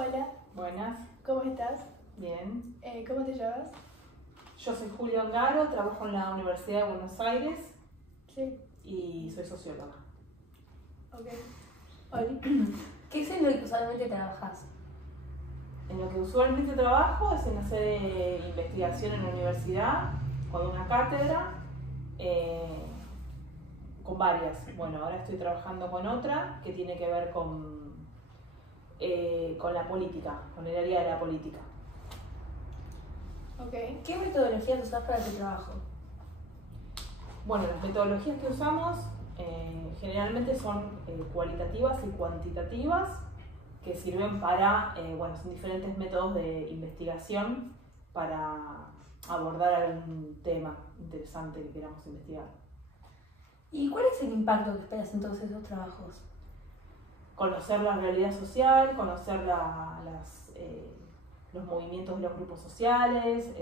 Hola, Buenas, ¿cómo estás? bien. ¿Cómo te llamas? Yo soy Julia Ongaro, trabajo en la Universidad de Buenos Aires Sí, y soy socióloga. ok. Oli. ¿Qué es en lo que usualmente trabajas? En lo que usualmente trabajo es en hacer investigación en la universidad, con una cátedra, con varias. Bueno, ahora estoy trabajando con otra que tiene que ver con la política, con el área de la política. Ok. ¿Qué metodologías usas para tu trabajo? Bueno, las metodologías que usamos generalmente son cualitativas y cuantitativas, que sirven para, son diferentes métodos de investigación para abordar algún tema interesante que queramos investigar. ¿Y cuál es el impacto que esperas en todos esos trabajos? Conocer la realidad social, conocer los movimientos de los grupos sociales,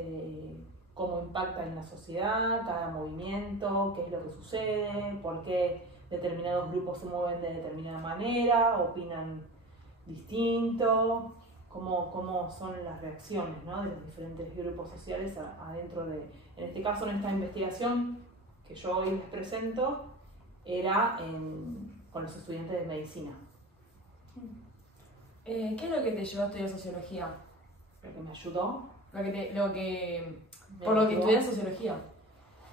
cómo impacta en la sociedad cada movimiento, qué es lo que sucede, por qué determinados grupos se mueven de determinada manera, opinan distinto, cómo son las reacciones, ¿no?, de los diferentes grupos sociales adentro de, en este caso en esta investigación que yo hoy les presento, era con los estudiantes de medicina. ¿Qué es lo que te llevó a estudiar sociología? Lo que me ayudó. Por lo que estudias sociología.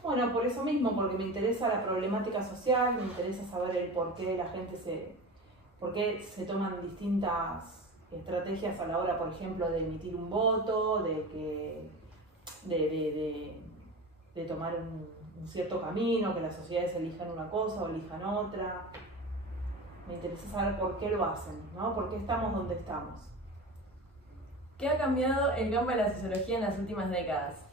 Bueno, por eso mismo, porque me interesa la problemática social, me interesa saber el por qué por qué se toman distintas estrategias a la hora, por ejemplo, de emitir un voto, de tomar un cierto camino, que las sociedades elijan una cosa o elijan otra. Me interesa saber por qué lo hacen, ¿no? ¿Por qué estamos donde estamos? ¿Qué ha cambiado el campo de la sociología en las últimas décadas?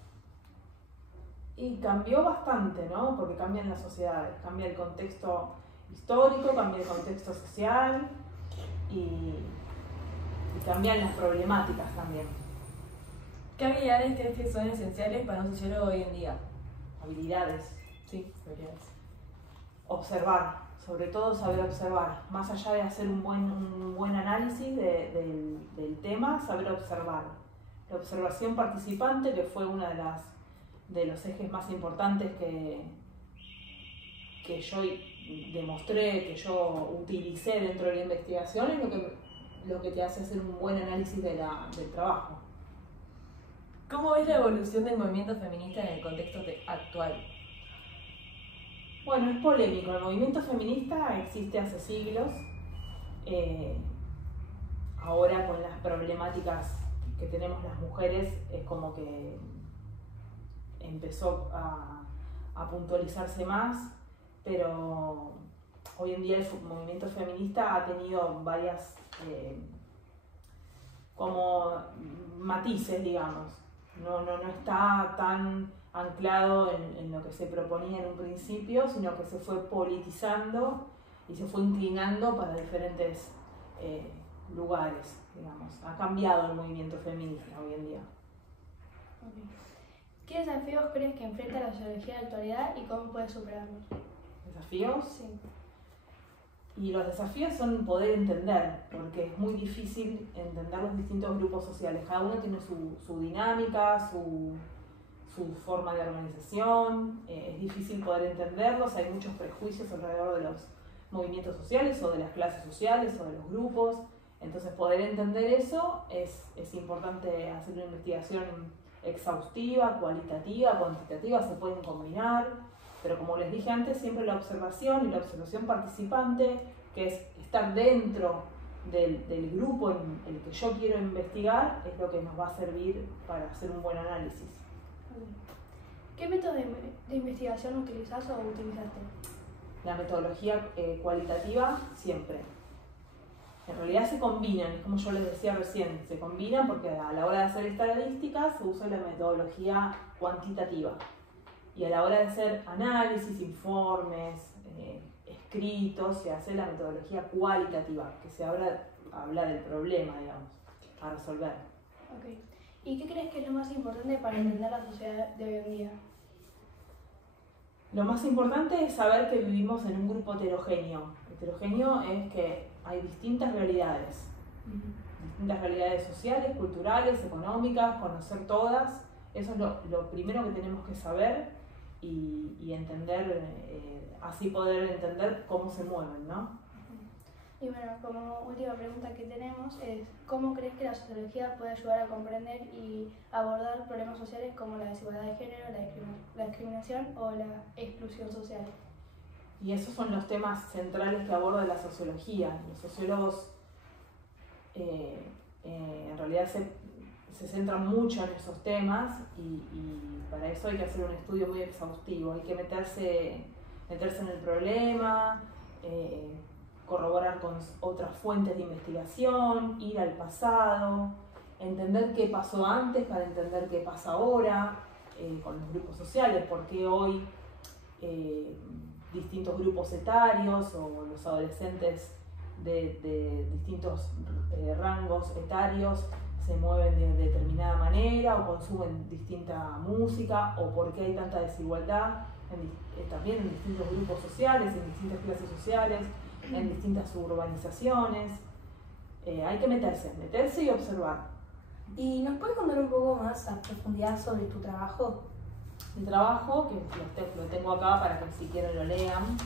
Y cambió bastante, ¿no? Porque cambian las sociedades, cambia el contexto histórico, cambia el contexto social y cambian las problemáticas también. ¿Qué habilidades crees que son esenciales para un sociólogo hoy en día? Habilidades. Sí, habilidades. Observar, sobre todo saber observar. Más allá de hacer un buen análisis del tema, saber observar. La observación participante, que fue una de los ejes más importantes que yo demostré, que yo utilicé dentro de la investigación, es lo que te hace hacer un buen análisis del trabajo. ¿Cómo ves la evolución del movimiento feminista en el contexto actual? Bueno, es polémico. El movimiento feminista existe hace siglos. Ahora, con las problemáticas que tenemos las mujeres, es como que empezó a puntualizarse más, pero hoy en día el movimiento feminista ha tenido varias como matices, digamos. No está tan anclado en lo que se proponía en un principio, sino que se fue politizando y se fue inclinando para diferentes lugares, digamos. Ha cambiado el movimiento feminista hoy en día. Okay. ¿Qué desafíos crees que enfrenta la sociología de la actualidad y cómo puedes superarlos? ¿Desafíos? Sí. Y los desafíos son poder entender, porque es muy difícil entender los distintos grupos sociales. Cada uno tiene su dinámica, su forma de organización. Es difícil poder entenderlos, hay muchos prejuicios alrededor de los movimientos sociales o de las clases sociales o de los grupos. Entonces, poder entender eso es importante. Hacer una investigación exhaustiva, cualitativa, cuantitativa, se pueden combinar. Pero como les dije antes, siempre la observación y la observación participante, que es estar dentro del grupo en el que yo quiero investigar, es lo que nos va a servir para hacer un buen análisis. ¿Qué método de investigación utilizás o utilizaste? La metodología cualitativa siempre. En realidad se combinan, es como yo les decía recién, se combinan porque a la hora de hacer estadísticas se usa la metodología cuantitativa. Y a la hora de hacer análisis, informes, escritos, se hace la metodología cualitativa, que se habla del problema, digamos, a resolver. Okay. ¿Y qué crees que es lo más importante para entender la sociedad de hoy en día? Lo más importante es saber que vivimos en un grupo heterogéneo. Heterogéneo es que hay distintas realidades, distintas realidades sociales, culturales, económicas, conocer todas. Eso es lo primero que tenemos que saber y entender, así poder entender cómo se mueven, ¿no? Y bueno, como última pregunta que tenemos es, ¿cómo crees que la sociología puede ayudar a comprender y abordar problemas sociales como la desigualdad de género, la discriminación o la exclusión social? Y esos son los temas centrales que aborda la sociología. Los sociólogos en realidad se centran mucho en esos temas y para eso hay que hacer un estudio muy exhaustivo. Hay que meterse en el problema, corroborar con otras fuentes de investigación, ir al pasado, entender qué pasó antes para entender qué pasa ahora con los grupos sociales, porque hoy distintos grupos etarios o los adolescentes de distintos rangos etarios se mueven de determinada manera o consumen distinta música, o por qué hay tanta desigualdad también en distintos grupos sociales, en distintas clases sociales, en distintas urbanizaciones. Hay que meterse y observar. ¿Y nos puedes contar un poco más a profundidad sobre tu trabajo? Mi trabajo, que lo tengo acá para que si quieren lo lean,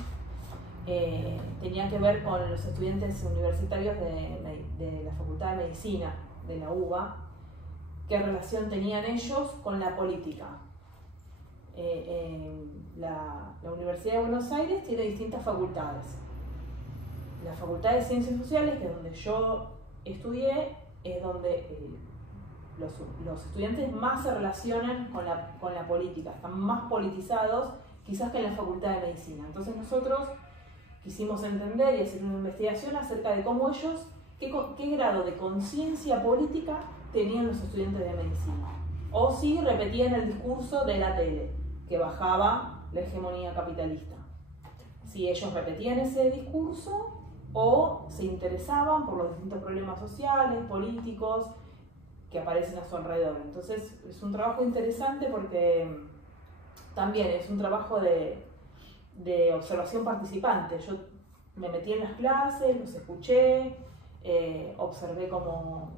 tenía que ver con los estudiantes universitarios de la Facultad de Medicina de la UBA, qué relación tenían ellos con la política. La Universidad de Buenos Aires tiene distintas facultades. La Facultad de Ciencias Sociales, que es donde yo estudié, es donde los estudiantes más se relacionan con la política, están más politizados quizás que en la Facultad de Medicina. Entonces nosotros quisimos entender y hacer una investigación acerca de cómo ellos, qué grado de conciencia política tenían los estudiantes de medicina, o si repetían el discurso de la tele, que bajaba la hegemonía capitalista. Si ellos repetían ese discurso o se interesaban por los distintos problemas sociales, políticos que aparecen a su alrededor. Entonces es un trabajo interesante porque también es un trabajo de observación participante. Yo me metí en las clases, los escuché, observé cómo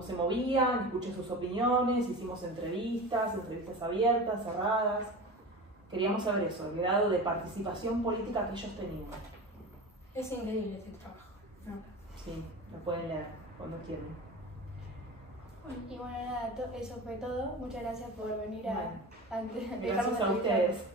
se movían, escuché sus opiniones, hicimos entrevistas abiertas, cerradas. Queríamos saber eso, el grado de participación política que ellos tenían. Es increíble ese trabajo. Sí, lo pueden leer cuando quieran. Y bueno, nada, eso fue todo. Muchas gracias por venir Bueno, antes. gracias a ustedes.